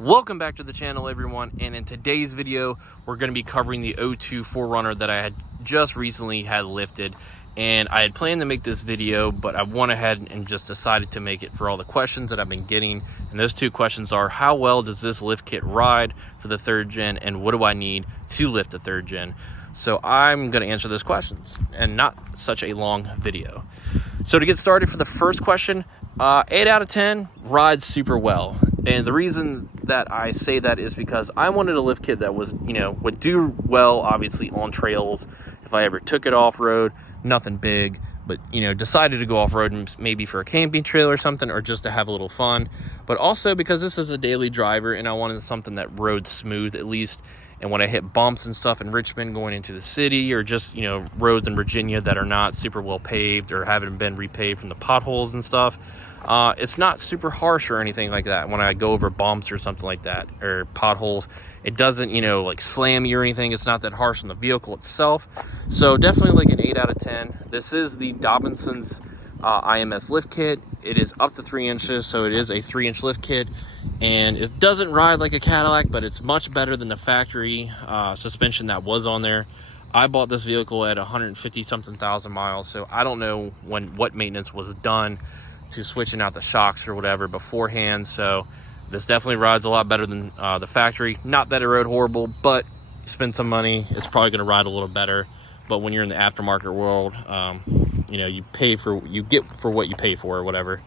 Welcome back to the channel, everyone, and in today's video we're going to be covering the 02 4Runner that I had just recently had lifted. And I had planned to make this video, but I went ahead and just decided to make it for all the questions that I've been getting. And those two questions are, how well does this lift kit ride for the 3rd gen, and what do I need to lift the 3rd gen? So I'm going to answer those questions and not such a long video. So to get started, for the first question, 8 out of 10 rides super well. And the reason that I say that is because I wanted a lift kit that was, would do well, obviously, on trails. If I ever took it off-road, nothing big, but, decided to go off-road maybe for a camping trail or something, or just to have a little fun. But also because this is a daily driver and I wanted something that rode smooth at least. And when I hit bumps and stuff in Richmond going into the city, or just, roads in Virginia that are not super well paved or haven't been repaved from the potholes and stuff, it's not super harsh or anything like that. When I go over bumps or something like that, or potholes, it doesn't, like slam you or anything. It's not that harsh on the vehicle itself. So definitely like an 8 out of 10. This is the Dobinson's IMS lift kit. It is up to 3 inches, so it is a 3-inch lift kit, and it doesn't ride like a Cadillac, but it's much better than the factory suspension that was on there. I bought this vehicle at 150 something thousand miles, so I don't know what maintenance was done to switching out the shocks or whatever beforehand. So this definitely rides a lot better than the factory. Not that it rode horrible, but you spend some money, it's probably going to ride a little better. But when you're in the aftermarket world, you get for what you pay for, or whatever.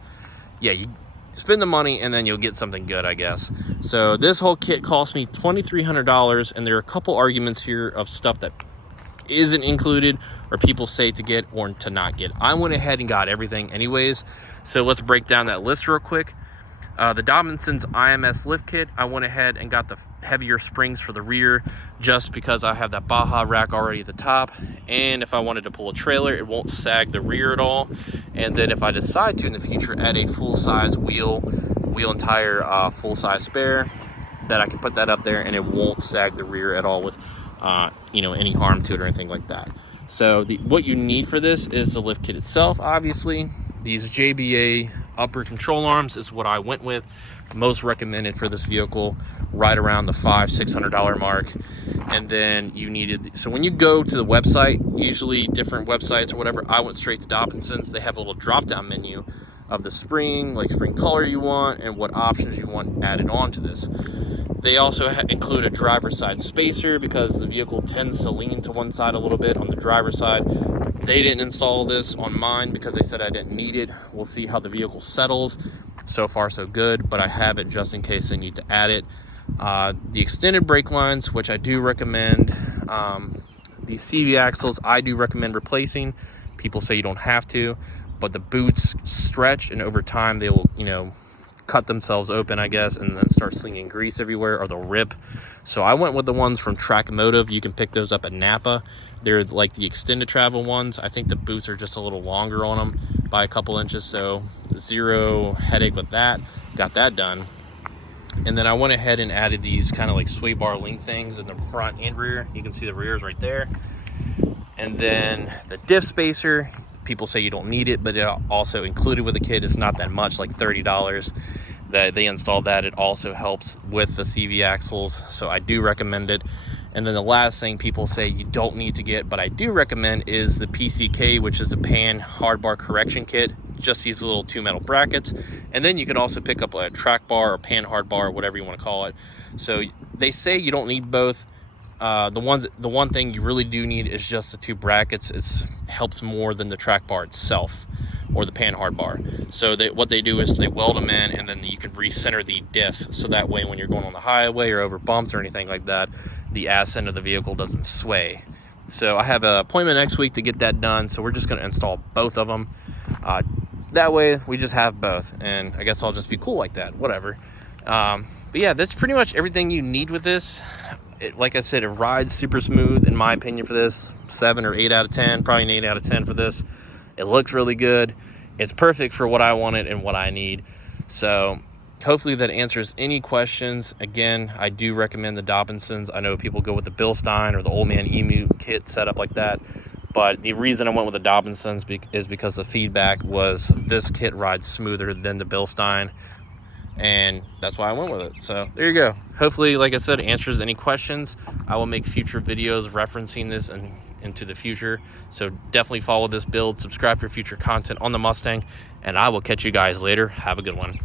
Yeah, you spend the money and then you'll get something good, I guess. So this whole kit cost me $2,300, and there are a couple arguments here of stuff that isn't included, or people say to get or to not get. I went ahead and got everything anyways, so let's break down that list real quick. The Dobinson's IMS lift kit, I went ahead and got the heavier springs for the rear, just because I have that Baja rack already at the top, and if I wanted to pull a trailer, it won't sag the rear at all. And then if I decide to in the future add a full-size wheel and tire full-size spare, that I can put that up there and it won't sag the rear at all with any harm to it or anything like that. So what you need for this is the lift kit itself, obviously. These JBA upper control arms is what I went with. Most recommended for this vehicle, right around the $500-600 mark. And then you needed, so when you go to the website, usually different websites or whatever, I went straight to Dobinson's. They have a little drop down menu of the spring color you want and what options you want added on to this. They also include a driver's side spacer, because the vehicle tends to lean to one side a little bit on the driver's side. They didn't install this on mine because they said I didn't need it. We'll see how the vehicle settles. So far so good, but I have it just in case they need to add it. The extended brake lines, which I do recommend. The CV axles, I do recommend replacing. People say you don't have to, but the boots stretch, and over time they will, cut themselves open, I guess, and then start slinging grease everywhere, or they'll rip. So I went with the ones from Track Motive. You can pick those up at Napa. They're like the extended travel ones. I think the boots are just a little longer on them by a couple inches, so zero headache with that. Got that done. And then I went ahead and added these kind of like sway bar link things in the front and rear. You can see the rears right there. And then the diff spacer, people say you don't need it, but it also included with the kit is not that much, like $30 that they installed that. It also helps with the CV axles, so I do recommend it. And then the last thing people say you don't need to get, but I do recommend, is the PCK, which is a pan hard bar correction kit. Just these little 2 metal brackets, and then you can also pick up a track bar or pan hard bar, whatever you want to call it. So they say you don't need both. The one thing you really do need is just the 2 brackets. It helps more than the track bar itself or the pan hard bar. So what they do is they weld them in, and then you can recenter the diff, so that way when you're going on the highway or over bumps or anything like that, the ass end of the vehicle doesn't sway. So I have an appointment next week to get that done, so we're just going to install both of them. That way we just have both, and I guess I'll just be cool like that, whatever. But yeah, that's pretty much everything you need with this. Like I said, it rides super smooth in my opinion for this. 7 or 8 out of 10, probably an 8 out of 10 for this. It looks really good. It's perfect for what I wanted and what I need. So hopefully that answers any questions. Again, I do recommend the Dobinsons. I know people go with the Bilstein or the Old Man Emu kit setup like that, but the reason I went with the Dobinsons is because the feedback was this kit rides smoother than the Bilstein. and that's why I went with it. So there you go. Hopefully, like I said, answers any questions. I will make future videos referencing this and into the future. So definitely follow this build, subscribe for future content on the Mustang, and I will catch you guys later. Have a good one.